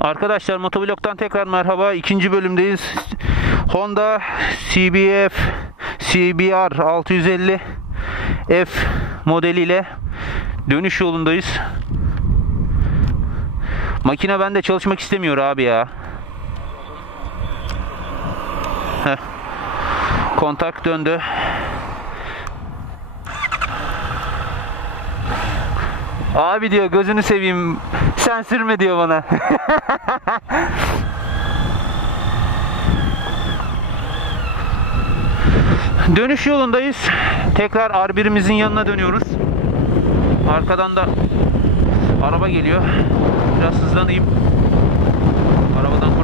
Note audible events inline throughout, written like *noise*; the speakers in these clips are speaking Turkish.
Arkadaşlar Motovlog'dan tekrar merhaba. İkinci bölümdeyiz. Honda CBF CBR 650 F modeliyle dönüş yolundayız. Makine bende çalışmak istemiyor abi ya. Heh. Kontak döndü. Abi diyor gözünü seveyim sen sürme diyor bana. *laughs* Dönüş yolundayız. Tekrar R1'imizin yanına dönüyoruz. Arkadan da araba geliyor. Biraz hızlanayım. Arabadan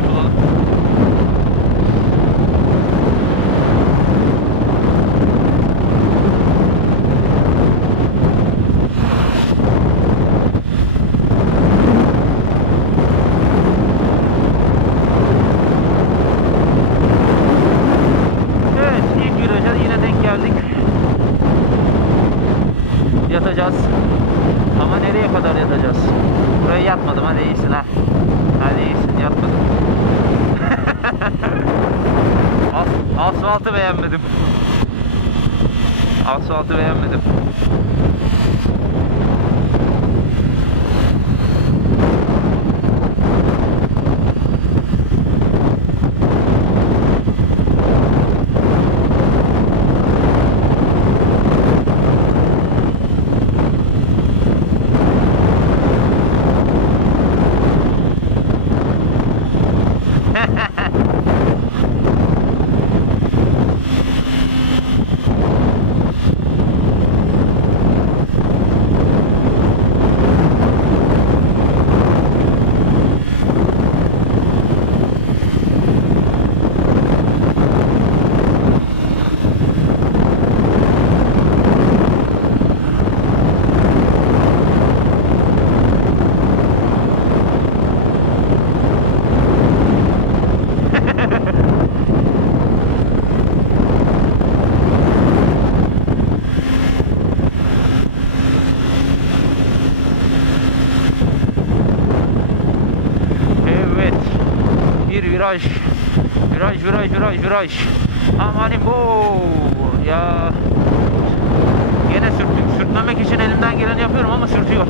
viraj. Viraj, viraj, viraj, viraj. Amanim bu. Ya. Gene sürttük. Sürtmemek için elimden geleni yapıyorum ama sürtüyor.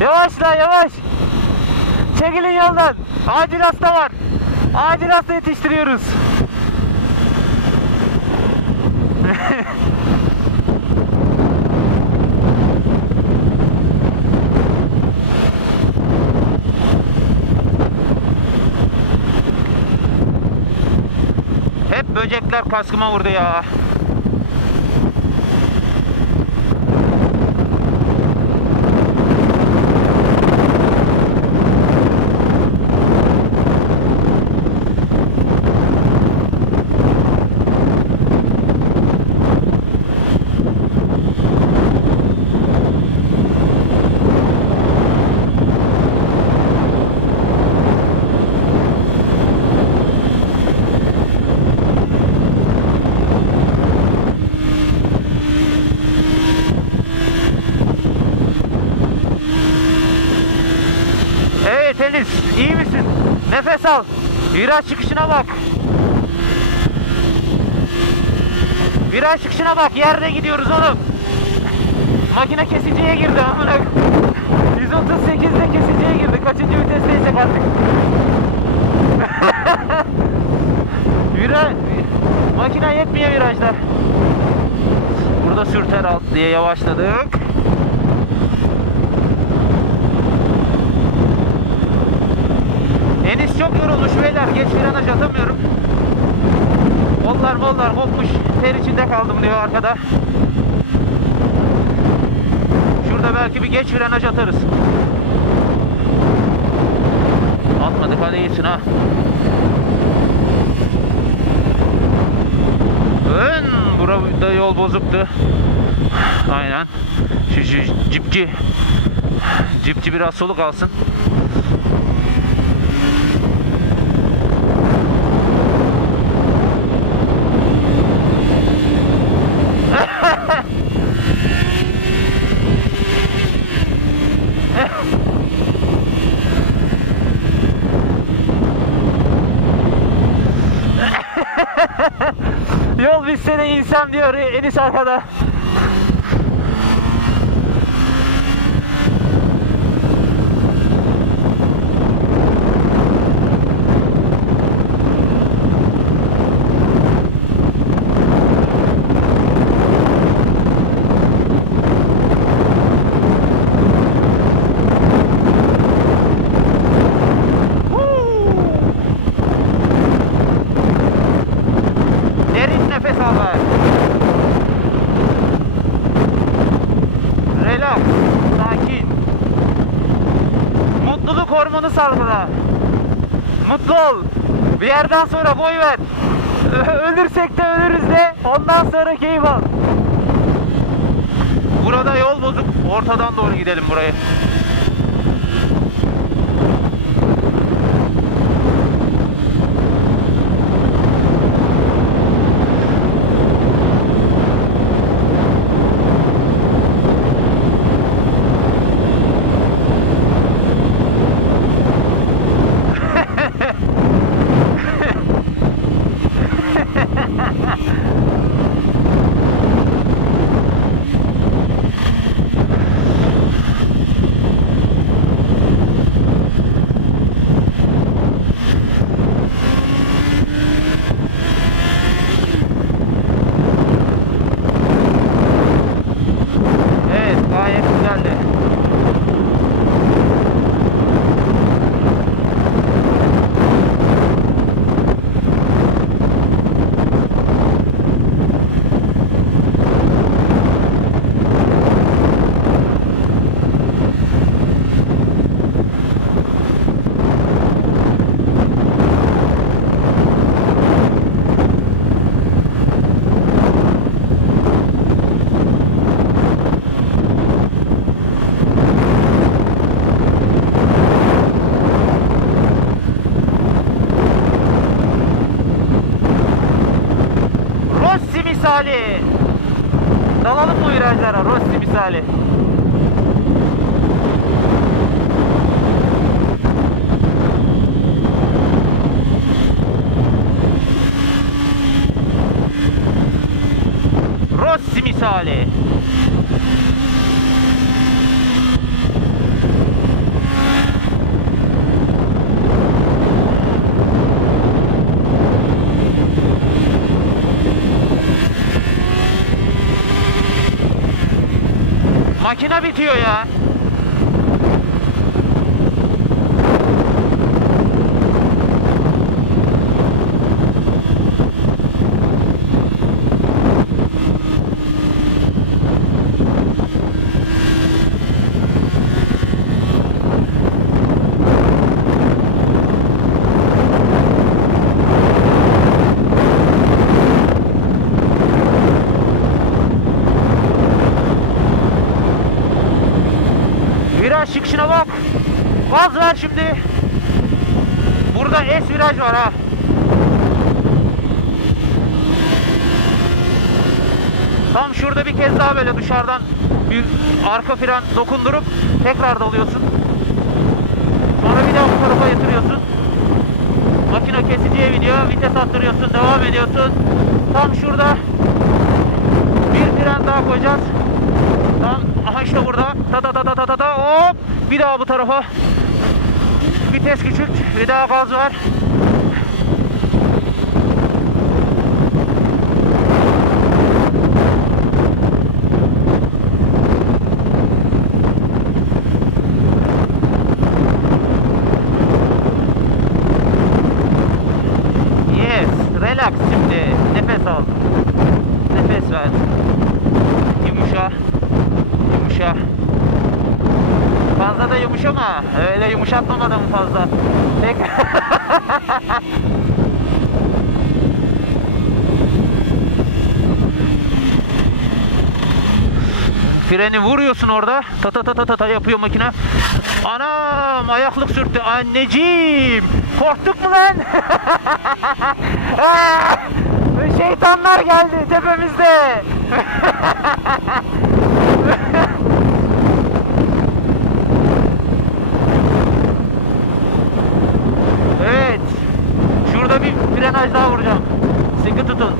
Yavaş lan yavaş. Yoldan. Acil hasta var. Acil hasta yetiştiriyoruz. *laughs* Hep böcekler kaskıma vurdu ya. Evet Enis, iyi misin? Nefes al. Viraj çıkışına bak. Viraj çıkışına bak. Yerde gidiyoruz oğlum. Makine kesiciye girdi amına. 138'de kesiciye girdi. Kaçıncı vitesteysek artık. *laughs* Viraj makine yetmiyor virajlar. Burada sürter alt diye yavaşladık. Enis çok yorulmuş beyler. Geç frenaj atamıyorum. Kollar mollar kopmuş. Ter içinde kaldım diyor arkada. Şurada belki bir geç frenaj atarız. Atmadık hadi iyisin ha. yol bozuktu. Aynen. Şu, şu cipci. Cipci biraz soluk alsın. Yol bitse de insem diyor Enis arkada. Salgıla. Mutlu ol. Bir yerden sonra boy ver. Ölürsek de ölürüz de ondan sonra keyif al. Burada yol bozuk. Ortadan doğru gidelim buraya. Evet, gayet güzeldi. Rossi misali. Dalalım mı virajlara Rossi misali? Rossi misali. Makine bitiyor ya. Viraj çıkışına bak. Gaz ver şimdi. Burada S viraj var ha. Tam şurada bir kez daha böyle dışarıdan bir arka fren dokundurup tekrar dalıyorsun. Sonra bir daha bu tarafa yatırıyorsun. Makine kesiciye biniyor, vites attırıyorsun, devam ediyorsun. Tam şurada bir fren daha koyacağız. Tam aha işte burada. Ta ta ta ta ta ta hop. Bir daha bu tarafa. Vites küçült. Bir daha gaz var. Yes, relax şimdi. Nefes al. Nefes ver. Yumuşa. Yumuşa. Fazla da yumuşama. Öyle yumuşatmamadım fazla. Tek... *laughs* Freni vuruyorsun orada. Ta ta ta ta ta, ta yapıyor makine. Anam ayaklık sürttü. Anneciğim. Korktuk mu lan? *laughs* Ah! Şeytanlar geldi tepemizde. *laughs* Evet. Şurada bir frenaj daha vuracağım. Sıkı tutun.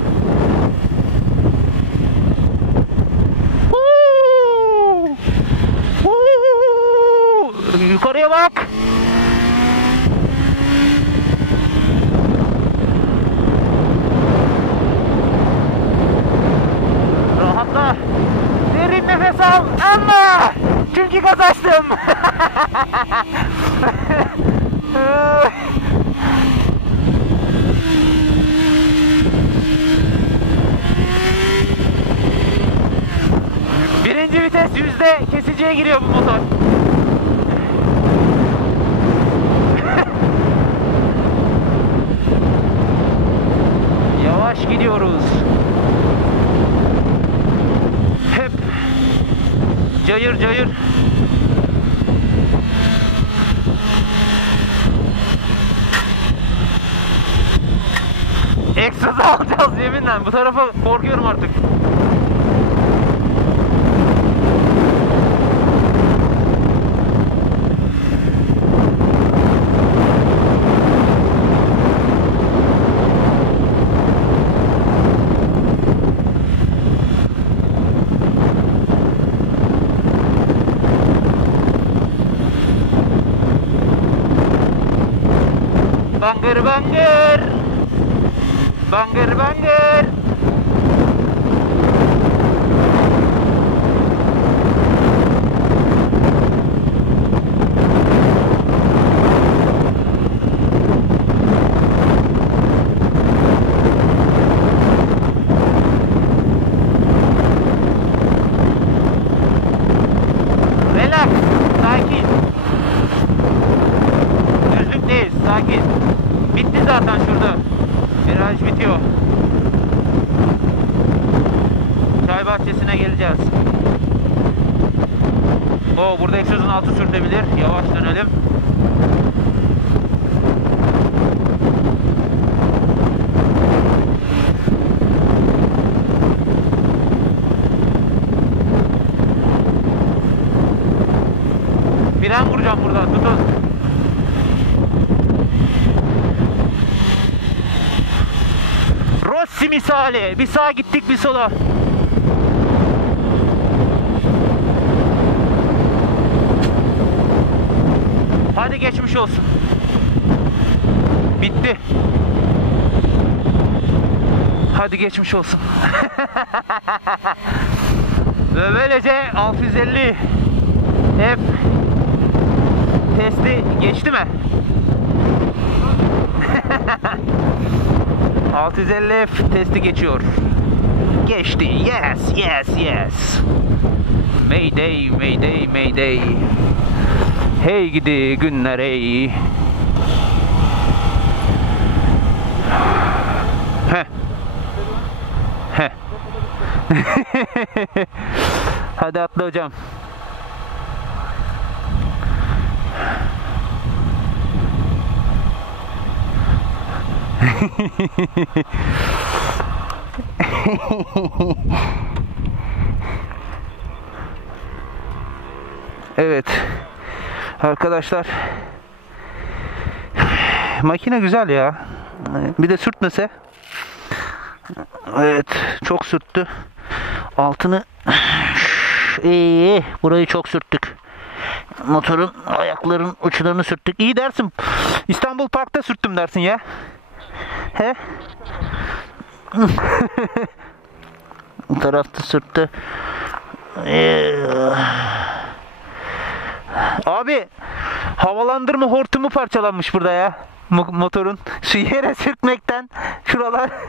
Huu! Huu! Yukarıya bak. Rahatla. Derin nefes al. Ama çünkü gaz açtım. Birinci vites yüzde kesiciye giriyor bu motor. *laughs* Yavaş gidiyoruz. Hep cayır cayır. Egzozu *laughs* alacağız yeminle. Bu tarafa korkuyorum artık. bangger bangger Bangger bahçesine geleceğiz. O burada egzozun altı sürtebilir. Yavaş dönelim. Fren vuracağım burada. Tutun. Rossi misali. Bir sağa gittik bir sola. Hadi geçmiş olsun. Bitti. Hadi geçmiş olsun. *laughs* Ve böylece 650 F testi geçti mi? *laughs* 650 F testi geçiyor. Geçti. Yes, yes, yes. Mayday, mayday, mayday. Hey gidi günler hey. Heh. Heh. *laughs* Hadi atla hocam. *laughs* Evet. Arkadaşlar. Makine güzel ya. Bir de sürtmese. Evet. Çok sürttü. Altını iyi. Burayı çok sürttük. Motorun ayakların uçlarını sürttük. İyi dersin. İstanbul Park'ta sürttüm dersin ya. He? *laughs* Bu tarafta sürttü. Ee, Abi havalandırma hortumu parçalanmış burada ya. Mo- motorun şu yere sürtmekten şuralar *laughs*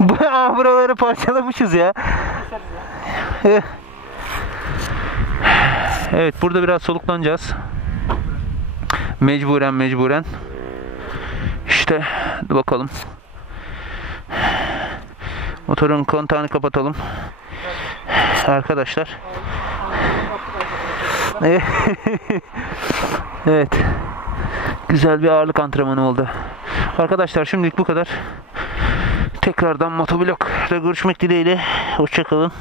Bu buraları parçalamışız ya. Eh. Evet burada biraz soluklanacağız. Mecburen mecburen. İşte bakalım. Motorun kontağını kapatalım. arkadaşlar. *laughs* Evet. Güzel bir ağırlık antrenmanı oldu. Arkadaşlar şimdilik bu kadar. Tekrardan motoblokta görüşmek dileğiyle. Hoşçakalın.